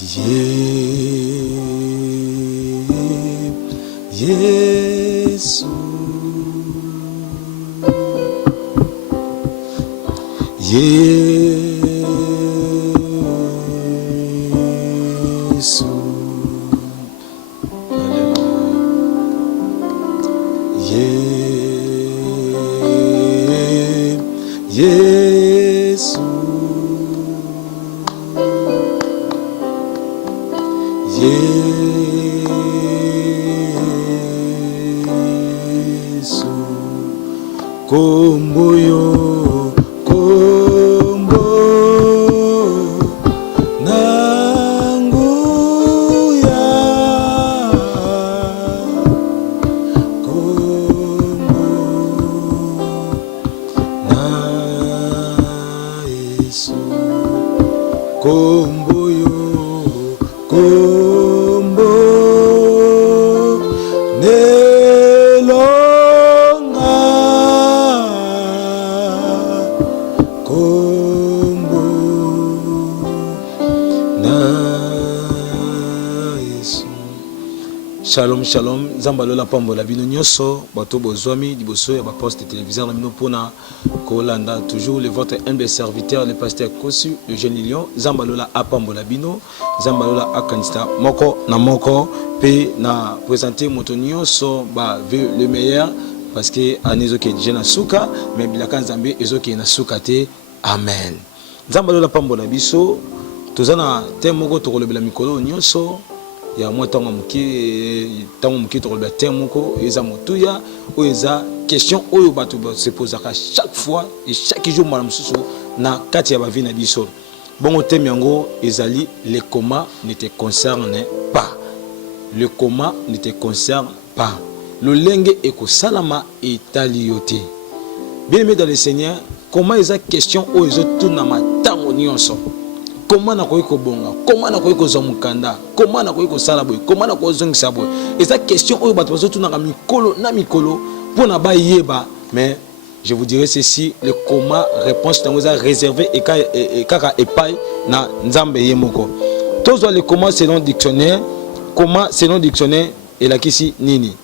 Yesu, Yesu, Yesu, Yesu, kombo yo, kombo nanguya, kombo na Yesu, kombo yo, kombo nelonga, kombo na Yesu. Shalom shalom, Zambalola pambola bino nyoso bato bozwami liboso ya baposte téléviseur na bino pona kolanda toujours le votre humble serviteur le pasteur Kosu le jeune lion. Zambalola apambola bino, Zambalola akanista moko na moko pe na présenter moto nyoso ba veut le meilleur parce que anezo ke jena suka mais bilaka nzambe ezoke na suka te. Amen. Zambalola pambola biso tozana te moko tokolobela mikolo nyoso ya moi tango muki tokolobela te moko eza motuya o eza question oyo bato se posaka chaque fois et chaque jour mala mususu na kati ya ba vie na biso. Bongo thème yango ezali le coma ne te concerne pas. Le coma ne te concerne pas. Le lenge ekosalama etali yote. Bien-aimé dans le Seigneur, comment eza question oyo ezotuna matango nyonso. Comment na koyi kobonga, comment na koyi kozwa mukanda, comment na koyi kosala boy, comment na koyi zongisa boy. Eza question oyo bato bazotuna na mikolo na mikolo pour na ba yeba, mais je vous dirai ceci, le coma réponse tango eza réservé et kaka epai na nzambe yemoko. Tous le coma selon dictionnaire, coma selon dictionnaire elakisi nini?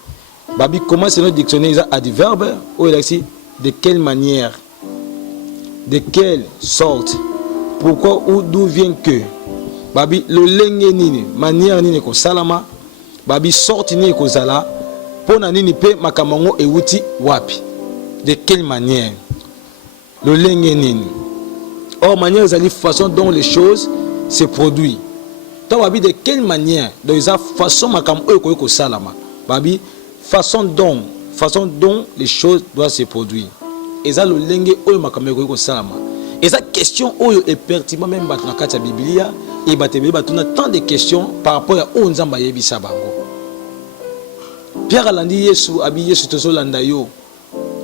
Babi coma selon dictionnaire eza adverbe ou elakisi de quelle manière, de quelle sorte, pourquoi ou d'où vient que. Babi lo lenge nini, manière nini ko salama, babi sorte nini ko zala, pona nini pe makamango ewuti wapi. De quelle manière, le lenge nini. Or manière c'est la façon dont les choses se produisent. Donc babi de quelle manière, donc eza façon makambo eko ko salama. Babi façon dont les choses doivent se produire. Et ça le lenge oyo makambo eko salama. Et cette question est pertinent même dans la carte de la Bible et il tant de questions par rapport à où Nzamba yebisa bango. Pierre alandi Yesu abi Yesu tozolanda yo.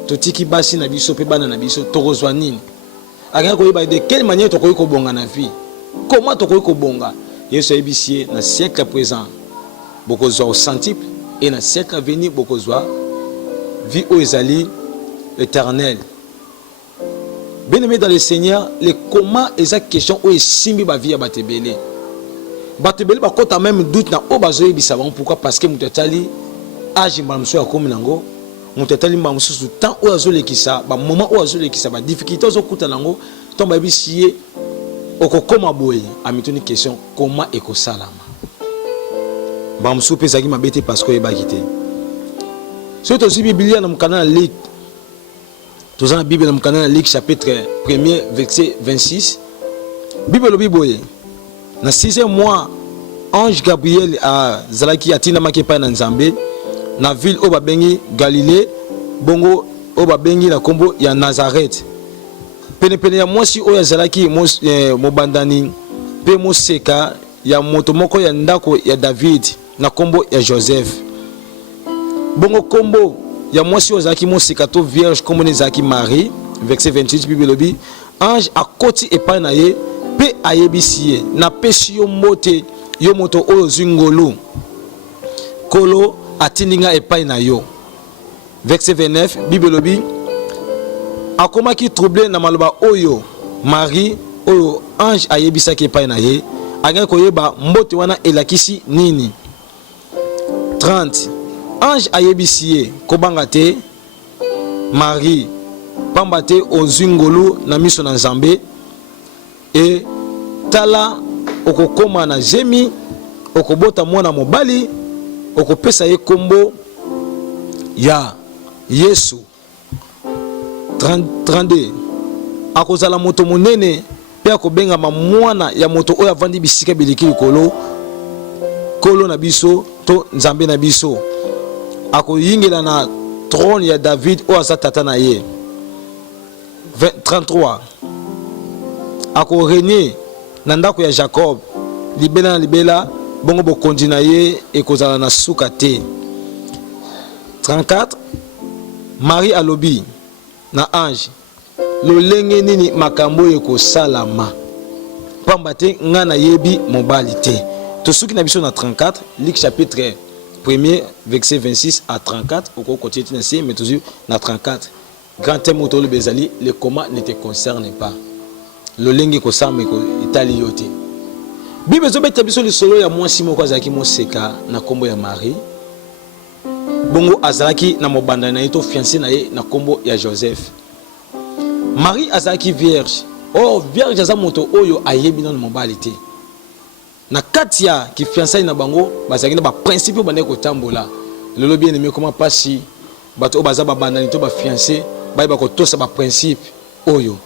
Totiki basi na biso pe bana na biso tokozwa nini. Akanga ko yeba de quelle manière tokoyi ko bonga na vie. Comment tokoyi ko bonga? Yesu yebisie na siècle présent bokozwa au centuple et na siècle à venir bokozwa vie au ezali éternel. Bien-aimé dans le Seigneur, le comment est cette question où est simbi ba vie à batebele. Batebele ba kota même doute na o bazo yebisa bango pourquoi parce que mutatali age mamso ya komi nango, mutatali mamso tout temps o azo lekisa, ba moment o azo lekisa ba difficulté ozo kuta nango, to ba bisiye okokoma boye amituni question comment ekosalama. Mamso pesa ki mabete parce que yeba kité. Surtout si Biblia na mukana lik tous dans la Bible, dans le canal Luc chapitre 1er, verset 26. Bible le Bible. Dans 6e mois, ange Gabriel a Zalaki atina makepa na Nzambe, na ville Obabengi Galilée, bongo Obabengi la kombo ya Nazareth. Pene ya mwasi oya Zalaki mobandani, pe moseka ya motomoko ya ndako ya David, na kombo ya Joseph. Bongo kombo ya mwasi ozaki mosikato vierge comme nezaki Marie, verset 28 Bible lobi, ange akoti epai na ye pe ayebisi na pesi yo mote yo moto oyo zingolo kolo atindinga epai na yo. Verset 29 Bible lobi, akomaki troublé na maloba oyo Marie oyo ange ayebisaki epai na ye, agaki koyeba mbote wana elakisi nini. 30. Ange ayebisi ye kobanga te Marie pamba te ozwi ngolu na miso na Nzambe e tala okokoma na zemi okobota mwana mobali okopesa ye kombo ya Yesu. 32. Akozala moto monene pe akobengama mwana ya moto oyo avandi bisika biliki likolo kolo na biso to Nzambe na biso. Akoyingela na trône ya David oyo aza tata na ye. 33. Akorenie na ndako ya Jacob libela na libela bongo bokonzi na ye ekozala na suka te. 34. Marie alobi na ange lolenge nini makambo ekosalama pamba te nga na yebi mobali te. Tosuki na biso na 34 Luc chapitre 1er verset 26 à 34 au côté de mais toujours na 34 grand thème autour le bezali le comment ne te concerne pas lolenge kosalama ko itali yote. Bible zobeta biso le solo ya mwasi moko azaki moseka na kombo ya Marie bongo azalaki na mobanda na yeto fiancé na ye na kombo ya Joseph. Marie azalaki vierge. Oh vierge aza moto oyo ayebi na mobali te. Na kati ya ki fiancé na bango bazalaki na ba principe bande ko tambola. Lelo bien aimé comment pasi bato baza ba banda ni to ba fiancé ba ko tosa ba principe oyo.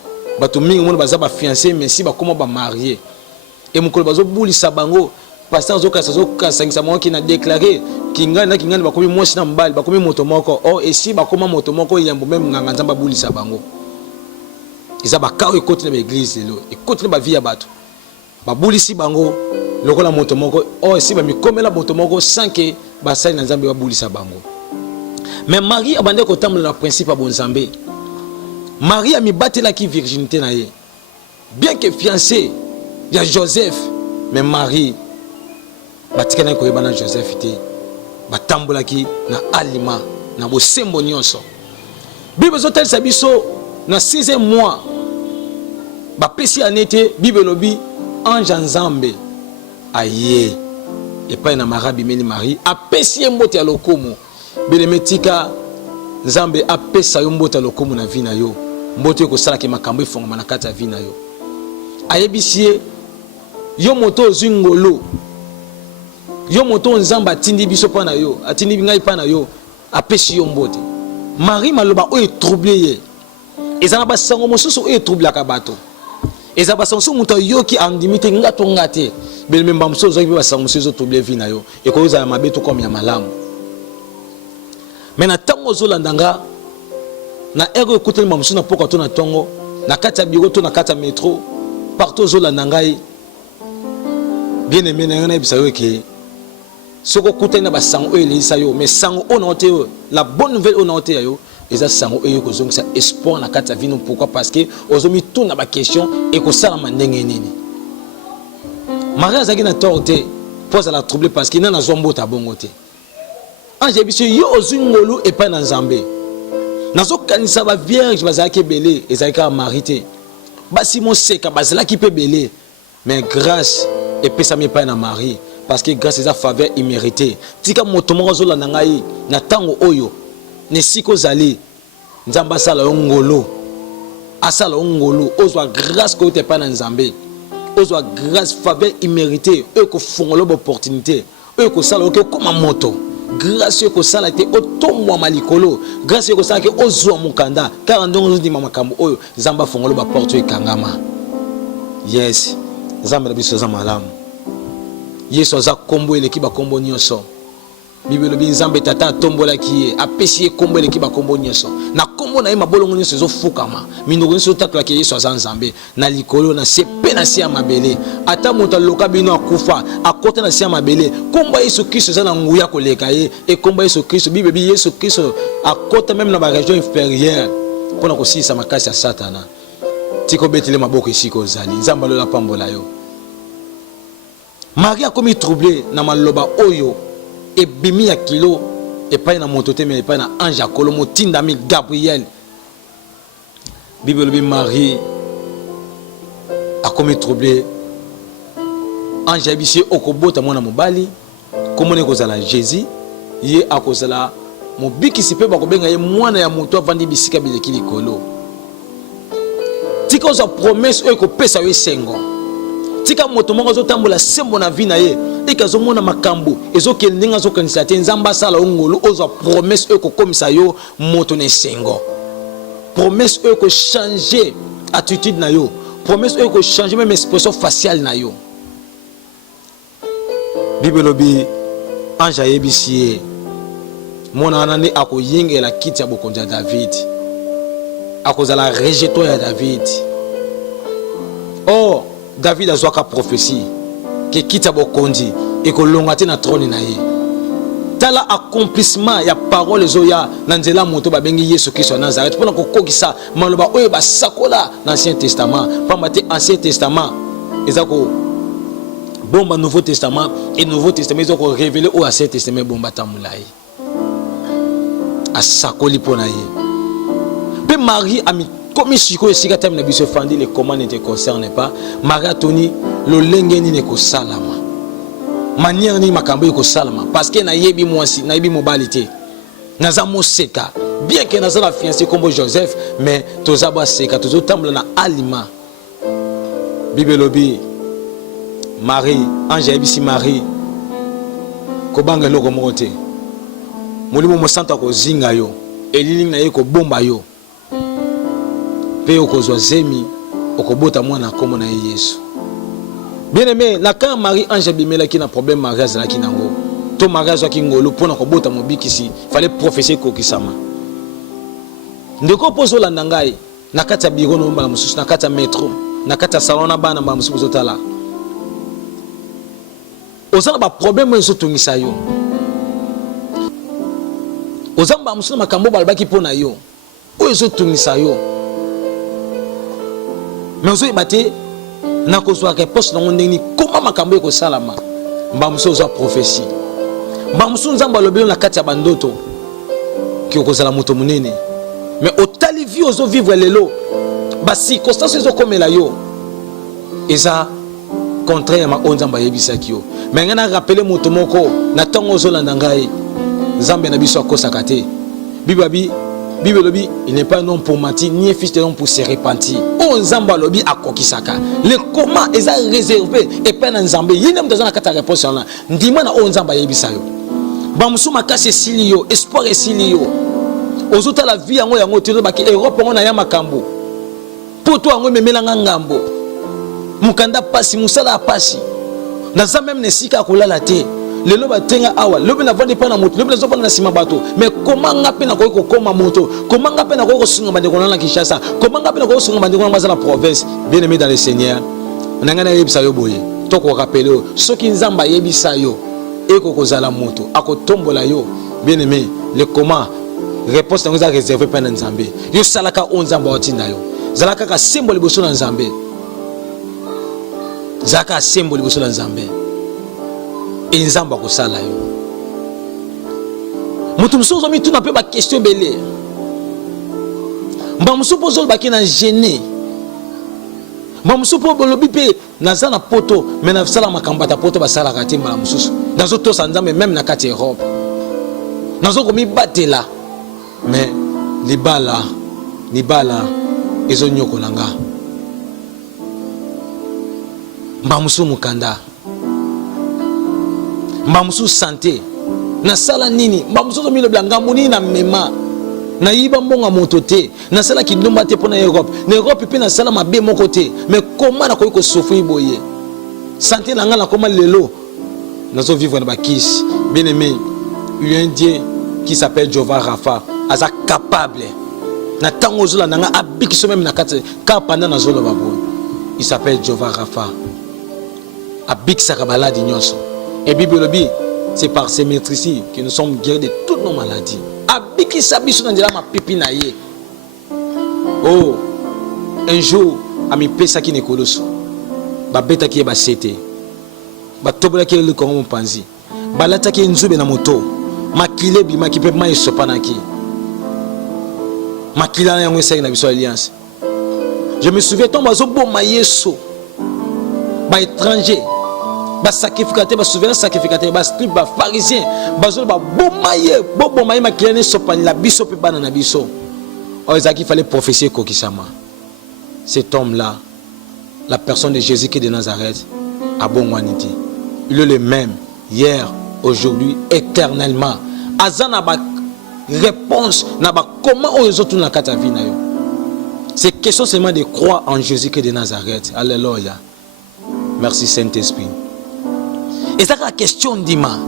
Bato mingi mo baza ba fiancé mais si ba comment ba marié. Et mokolo bazo bulisa bango pasteur zoka sangisa mo ki na déclarer kingana bakomi mwasi na mbali bakomi moto moko oh et si bakoma moto moko yambo même nganga nzamba bulisa bango iza bakao ekoti na l'église lelo ekoti na ba vie ya bato babulisi bango lokola moto moko oh et si ba mikomela moto moko sans que basali na nzambe babulisa bango. Mais Marie abande ko tambola na principe ya bonzambe. Marie a mi batela ki virginité na ye bien que fiancé ya Joseph mais Marie batikana ko yebana Joseph te batambolaki na alima na bosembo nyonso. Bible zotelisa biso na 6e mois bapesi anete Bible lobi ange Nzambe aye epai na Marie meni Marie apesi mbote ya lokomo belemetika Nzambe apesa yo mbote ya lokomo na vie na yo mbote ko sala ke makambo efongama na kati ya vie na yo ayebisie yo moto ozingolo yo moto Nzamba atindi biso pa na yo atindi ngai pa na yo apesi yo mbote. Marie maloba oyo troublé ye ezana basango mosusu oyo troublaka bato eza basango moto yoki andimite ngato ngate belemba mosusu zoki basango mosusu troublé vi na yo ekoza mabeto comme ya malamu. Mais na tango zolandanga na ego ekuteli mosusu na poko to na tongo na kati ya bureau to na kati ya métro partout zolandanga bien aimé na bisa yo ke soko kuteli na basango oyo elisa yo mais sango ona ote la bonne nouvelle ona ote yo eza sango oyo kozongisa espoir na kati ya vie. Pourquoi? Parce que ozomi tout na ba question et ko sala mandenge nini. Marie azaki na torte pose la troublé parce que na zombo ta bongo te. Ange biso yo ozungolu et pas na Nzambe. Nazo kanisa ba vierge bazaki belé ezaki ka Marie te. Basi mo seka bazalaki pe belé mais grâce et pesa mi pa na Marie parce que grâce à sa faveur imméritée. Tika motomo zo la ngai na tango oyo ne siko zali Nzamba sala ngolo asala ngolo ozwa grâce ko te pa na Nzambe ozwa grâce faveur imméritée e ko fongolo opportunité e ko sala ko comme moto grâce ko sala te otomwa malikolo grâce ko sala ke ozwa mukanda car ndongo ndi makambo oyo Nzamba fongolo ba porte e kangama. Yes Nzamba biso za malamu Yesu aza kombo eleki ba kombo nyonso. Bible lobi Nzambe tata tombola ki apesi kombo eleki ba kombo nyonso. Na kombo na ye mabolongo nyonso zo fukama. Minoko nyonso takla ke Yesu aza Nzambe na likolo na se pe na se ya mabele. Ata moto loka bino akufa akota na se ya mabele. Kombo Yesu Kristo za na nguya koleka ye e kombo Yesu Kristo Bible bi Yesu Kristo akota même na ba région inférieure pona ko sisa makasi ya Satana. Tiko betele maboko isiko zali. Nzamba lola pambola yo. Marie a commis troublé na maloba oyo et bimi ya kilo et pas na motote mais pas na ange akolomo tindami Gabriel. Bible bi Marie a commis troublé ange abisi okobota mwana mobali komone kozala Jésus ye akozala mobikisi pe bakobenga ye mwana ya moto avandi bisika bileki likolo tika oza promesse oyo ekopesa yo esengo tika moto moko azotambola sembo na vie na ye ekazomona makambo ezokende ndenge azokanisa te nzambe asala ngolu ozwa promesse oyo ekokomisa yo moto na esengo promesse oyo ekochanger attitude na yo promesse oyo ekochanger même expression faciale na yo Bible lobi ange ayebisi ye mwana wana nde akoyengela kiti ya bokonzi ya David akozala rejeton ya David. Oh, David azwaka prophétie ke kiti ya bokonzi ekolonga te na trône na ye. Tala accomplissement ya parole ezoya na nzela moto babengi Yesu Kristo ya Nazareth mpona kokokisa maloba oyo basakola na Ancien Testament pamba te Ancien Testament ezako bomba Nouveau Testament et Nouveau Testament ezako révéler au Ancien Testament bomba tamulai asakoli pona ye pe Marie a mis comme siko esika tam na biso fandi les comment ne te concerne pas Marie a toni lo lengeni ne ko salama manière ni makambo ko salama parce que na yebi mwasi na yebi mobilité naza moseka bien que naza la fiancé comme Joseph mais tozaba seka tozo tambla na alima Bible lobi Marie ange ebisi Marie ko banga loko mote molimo mo santa ko zinga yo elilinga ye ko bomba yo pe okozwa zemi okobota mwana komo na Yesu. Bien aimé, na quand Marie ange bimela ki na problème mariage la ki nango to mariage wa ki ngolo pona kobota mobikisi fallait prophétiser ko kisama ndeko pozo la ndangai na kata biro no mbala mususu na kata metro na kata salon na bana mbala mususu zotala ozana ba problème ezo tungisa yo ozamba mususu makambo balbaki pona yo ozo tungisa yo mais ozo ibate na kozwa réponse na ndeni comment makambo eko salama mbamuso za prophétie mbamuso nzamba lobelo na kati ya bandoto ki okozala moto munene mais otali vie ozo vivre lelo ba circonstances ezo komela yo eza contraire ma onzamba yebisaki yo mais ngana rappeler moto moko na tango ozo landa ngai nzambe na biso akosaka te Bible lobi il n'est pas un homme pour mentir ni un fils de l'homme pour se repentir. O nzamba lobi akokisaka. Le comment est réservé et pas na nzambe. Yine mtaza na kata réponse là. Ndima na o nzamba yebisa yo. Ba musuma kase silio, espoir silio. Ozuta la vie yango tiro baki Europe ngo na ya makambo. Poto yango memelanga ngambo. Mukanda pasi musala pasi. Na za même nesika kolala te. Lelo batenga awa lobi na vandi pa na moto lobi na zopana na sima bato mais comment ngape na ko koma moto comment ngape na ko sunga bande ko na Kinshasa comment ngape na ko sunga bande ko na province bien aimé dans le Seigneur nangana yebisa yo boye to ko rappeler soki nzamba yebisa yo eko kozala moto akotombola yo bien aimé le comment réponse na ngoza réservé pa na nzambe yo salaka o nzamba otinda yo zalaka ka symbole boso na nzambe zaka symbole boso na nzambe et nzamba ko sala yo mutu musozo mi tuna pe ba question belé mba musozo ba ki na gêné mba musozo bolobi pe naza na poto mais na sala makambata poto ba sala kati mala mususu nazo to sanzambe même na kati Europe nazo ko mi batela mais libala ezo nyoko langa mba musu mukanda mbamusu santé na sala nini mbamusu milo blanga moni na mema na yiba mbonga moto te na sala kidomba te pona Europe na Europe pe na sala mabe moko te mais comment na ko souffrir boye santé na ngala comment lelo nazo vivre na bakisi bien aimé il y a un Dieu qui s'appelle Jehovah Rapha aza capable na tango zola nanga abikiso même na kati ka pendant na zolo babo il s'appelle Jehovah Rapha abikisa ka baladi nyonso. Et Bible lobi, c'est par ces maîtrises que nous sommes guéris de toutes nos maladies. Abiki sabiso nandela ma pipi na ye. Oh, un jour, ami pesa ki nekoloso. Ba beta ki ba sete. Ba tobola ki le kongo mpanzi. Ba lata ki nzube na moto. Makile bi makipe ma esopana ki. Makila na yango esai na biso alliance. Je me souviens ton bazo bo ma yeso. Ba étranger Bas sacrificateur, bas souverain sacrificateur, bas scribe, bas pharisien, bas zolo, bas bomaye ma kilane sopani la biso pe banana biso. Oh, il fallait prophétiser Kokisama. Cet homme-là, la personne de Jésus qui est de Nazareth, a bon humanité. Il est le même hier, aujourd'hui, éternellement. Azan n'a pas réponse, n'a pas comment aux autres n'a qu'à vie. C'est question seulement de croire en Jésus qui est de Nazareth. Alléluia. Merci Saint-Esprit. Et ça la question d'Ima.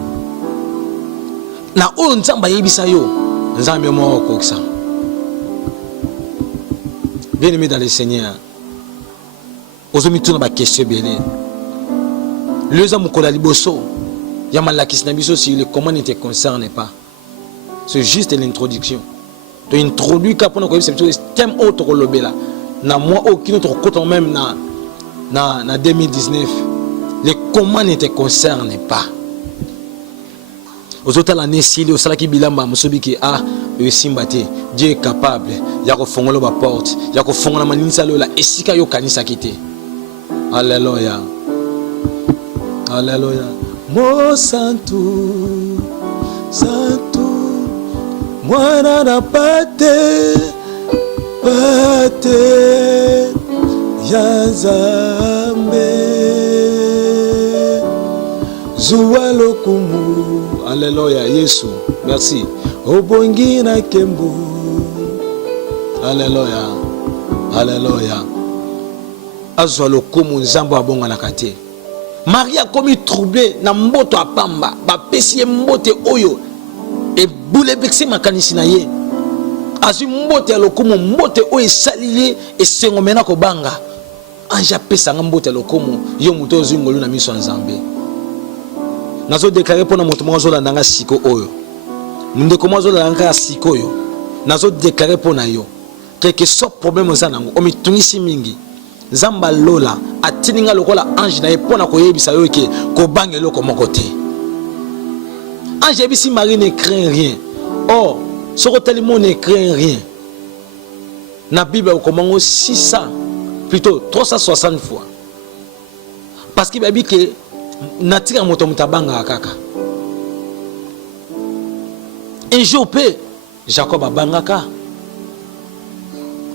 Na o nzamba yebisa yo, nzambe mo kokisa. Bien-aimé dans le Seigneur, aujourd'hui, tout le monde question bien. Le gens qui ont liboso, il y a mal qui nabiso si le comment ne te concerne pas. C'est juste l'introduction. Tu introduis quand on a connu ce thème autre que le bela. Na moi aucun autre côté même na 2019. Le comment ne te concerne pas. Aux autres l'année si le salaki bilamba musobi ki a simbate Dieu est capable ya ko fongola ba porte ya ko fongola maninisa lola esika yo kanisa kite. Alléluia. Alléluia. Mo santo santo mwana na pate ya Nzambe zuwa lokumu. Alléluia, Yesu, merci. Obongi na kembo. Alléluia, alléluia. Azwa lokumu nzambo abonga na kate. Maria komi troublé na mboto apamba. Ba pesi mbote oyo. E boule bexe makanisi na ye. Azu mbote lokumu mbote oyo salile e sengomena ko banga. Anja pesa mbote lokumu yo muto zingolu na miso nzambe. Nazo déclarer pour notre mozo la nanga siko oyo. Munde komozo la nanga siko yo. Nazo déclarer pour na yo. Quelque soit problème za nango o mitungisi mingi. Zamba lola atininga lokola ange na ye pona koyebisa yo ke ko bangelo ko mokote. Ange bisi Marie ne craint rien. Or, soko tellement ne craint rien. Na Bible au komango 600 plutôt 360 fois. Parce qu'il a dit que natika moto mutabanga kaka. Un jour pe Jacob abangaka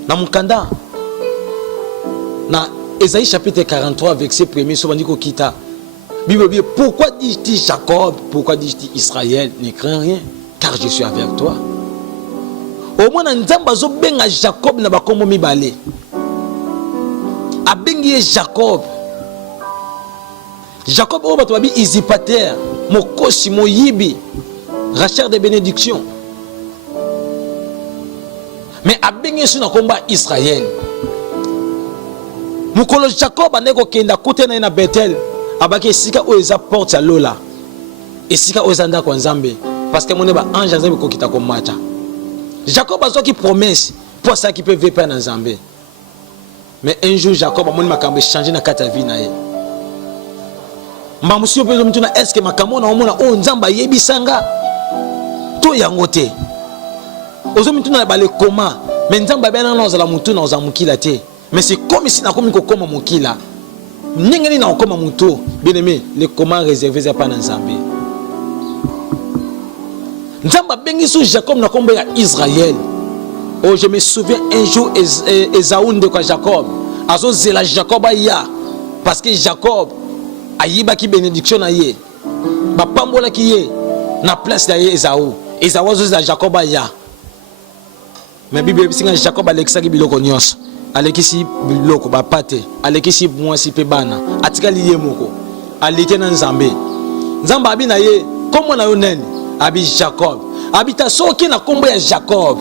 na mukanda na Ésaïe chapitre 43 verset 1er so bandiko kita. Bible dit pourquoi dis-tu Jacob, pourquoi dis-tu Israël, ne crains rien car je suis avec toi. Au moins nzamba zo benga Jacob na bakombo mibale. Abengi Jacob. Jacob o bato babi Isipater, mokosi moyibi, racheur de bénédiction. Mais abengi su na komba Israël. Mukolo Jacob aneko kenda kote na Bethel, abaki esika o eza porte ya lola. Esika o eza ndako nzambe parce que mone ba ange nzambe ko kita ko mata. Jacob a qui promesse pour ça qui peut vivre dans nzambe. Mais un jour Jacob a moni makambe changer na kata vie na ye. Mamusi ope mtuna est-ce que makambo na omona o nzamba yebisanga to yango te. Ozo mtuna ba le koma mais nzamba bana na ozala mutuna oza mukila te. Mais c'est comme si na komi ko koma mukila. Ningeni na okoma muto. Bien aimé, le comment réservé ça pas dans nzambe. Nzamba bengi sou Jacob na komba ya Israël. Oh, je me souviens un jour Esaú de quoi Jacob. Azo zela Jacob ya parce que Jacob ayiba ki bénédiction na ye. Ba pambola ki ye na place da Esaú. Esaú zo za Jacob ya. Mais Bible bisinga Jacob alexaki biloko nyonso. Alekisi biloko ba pate, alekisi mwasi pe bana. Atika liye moko. Alite na Nzambe. Nzamba abi na ye, komo na yo nene? Abi Jacob. Abita soki na kombo ya Jacob.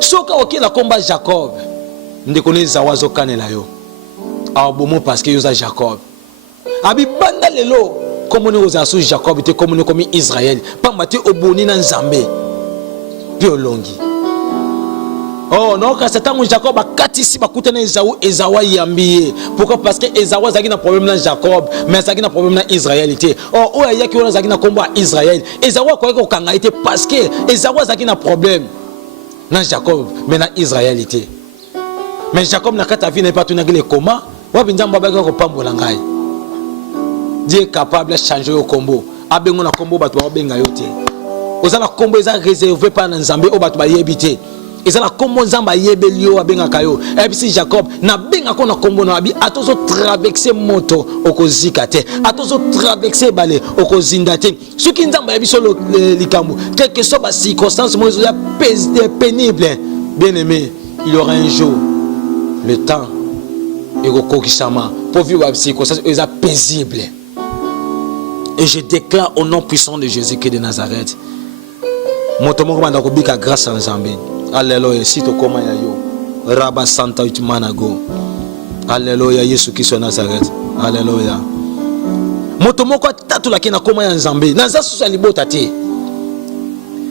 Soka oki na komba Jacob. Ndekone zawazo kanela yo. Abomo parce que yo za Jacob. Abi banda lelo komo ne oza su Jacob te komo ne komi Israël. Pamba te oboni na Nzambe. Pio longi. Oh non, quand c'est un Jacob a katisi bakute na Esaú, Esaú yambiye. Pourquoi? Parce que Esaú zaki na problème na Jacob, mais zaki na problème na Israélité. Oh, o ya ki ona zaki na kombo Israël. Esaú ko ko kanga été parce que Esaú zaki na problème na Jacob, mais na Israélité. Mais Jacob na kata vie na pas tout na gile comment? Wa binzamba ba ko pambola ngai. Dieu est capable de changer au combo. Abengo na combo bato ba benga yote. Ozala combo eza réservé par Nzambe o bato ba yebité. Ezala combo Nzamba yebelio abenga kayo. Ebisi Jacob na benga ko na combo na abi atozo traverser moto okozika te. Atozo traverser balé okozinda te. Soki Nzamba yebiso likambo, quelle que soit la circonstance mo ezoya pénible. Bien aimé, il y aura un jour le temps et kokokisama pour vivre la circonstance est paisible. Et je déclare au nom puissant de Jésus-Christ de Nazareth, motomo komanda kobika grâce à Nzambe. Alléluia. Si to koma ya yo Rabba Santa Utmanago. Alléluia. Yesu Kristo Nazareth. Alléluia. Motomo ko tatu la kina koma ya Nzambe. Naza susa libota te.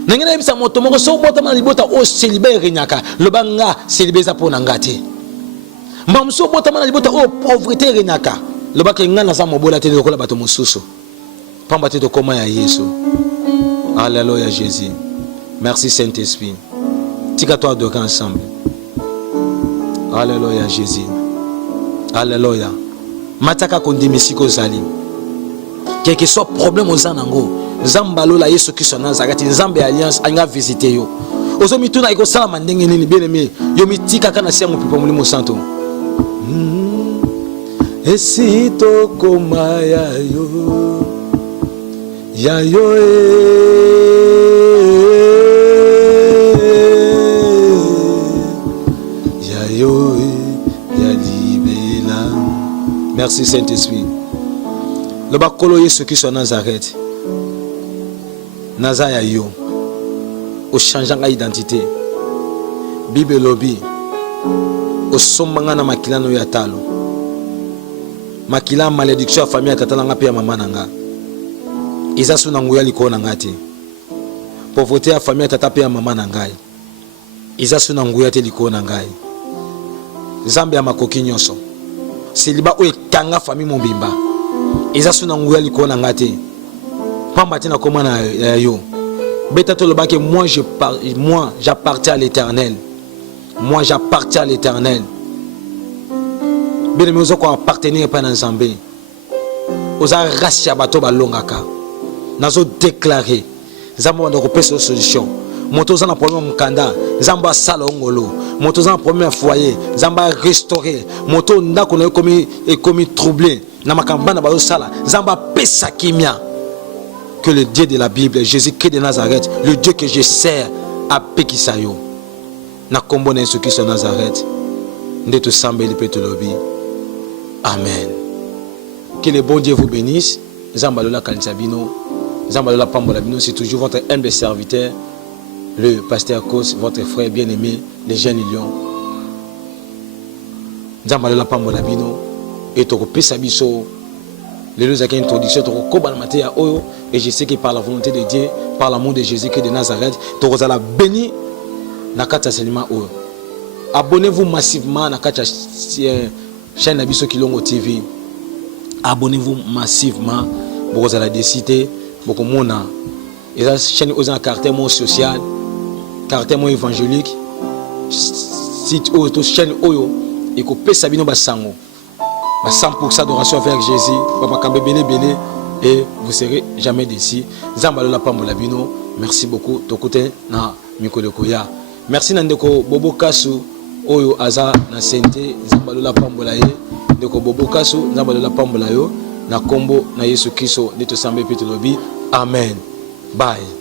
Nangena bisa motomo ko so bota ma libota o célibé renyaka. Lobanga célibé za pona ngate. Mbam so bota ma libota o pauvreté renyaka. Lobaka ngana za mobola te lokola bato mosusu. Pamba te to koma ya Yesu. Alléluia Jésus. Merci Saint-Esprit. Tika-toi adorer ensemble. Alléluia Jésus. Alléluia. Mataka kondimisi ko zali. Quel que soit problème aux anango. Zambalo la Yesu Kristo Nazareth. Nzambe alliance anga visiter yo. Ozo mituna iko sala mandenge nini bien aimé. Yo mitika kana sia mo pipo mulimo santo. Esito koma ya yo. Ya yo Merci Saint-Esprit. Le bakolo Yesu qui soit Nazareth. Nazaya yo. Au changeant d'identité. Bible lobby. Au sombanga na makila no yatalo. Makila malédiction famille tatala nga pe mama nanga. Isa suna nguya liko na ngati. Pauvreté ya famille tata pe mama nangai. Isa suna nguya te liko na ngai. Zambe ya makoki nyonso. Célibat ou kanga famille mobimba. Eza suna nguya liko na ngate. Pamba tina koma na yo. Beta to lobake moi j'appartiens à l'Éternel. Moi j'appartiens à l'Éternel. Bien nous ko appartenir pa na Nzambe. Oza racia bato balongaka. Nazo déclarer Nzambe ndo ko pesa solution. Moto za na problème mukanda, Nzamba sala ngolo. Moto za na problème foyer, Nzamba restaurer. Moto ndako na komi troublé. Na makamba na bazo sala, Nzamba pesa kimia. Que le Dieu de la Bible, Jésus-Christ de Nazareth, le Dieu que je sers, a pekisayo. Na kombo na Yesu Kristo Nazareth. Ndeto sambeli pe tolobi. Amen. Que le bon Dieu vous bénisse. Nzamba lola kanisabino. Nzamba lola pambola bino, c'est toujours votre humble serviteur. Le pasteur Kos, votre frère bien-aimé, les jeunes lions. Nzamba la pambola bino et toko pesa biso. Les deux avec introduction toko koba maté ya oyo et je sais que par la volonté de Dieu, par l'amour de Jésus qui de Nazareth, toko zala béni na kata selima oyo. Abonnez-vous massivement na kata chaîne Abiso Kilongo TV. Abonnez-vous massivement pour zala décider beaucoup mona. Et la chaîne aux caractère social. Caractère évangélique, site ou chaîne oyo et que pesa bino basango, 100% d'adoration avec Jésus, papa kambe bene et vous serez jamais déçus. Zamba la pambola bino, merci beaucoup. Tokote na mikolo koya. Merci nandeko bobo kasu oyo aza na sente zamba la pambola ye, ndeko bobo kasu zamba la pambola yo na kombo na Yesu Kristo nito sambe pete lobi. Amen. Bye.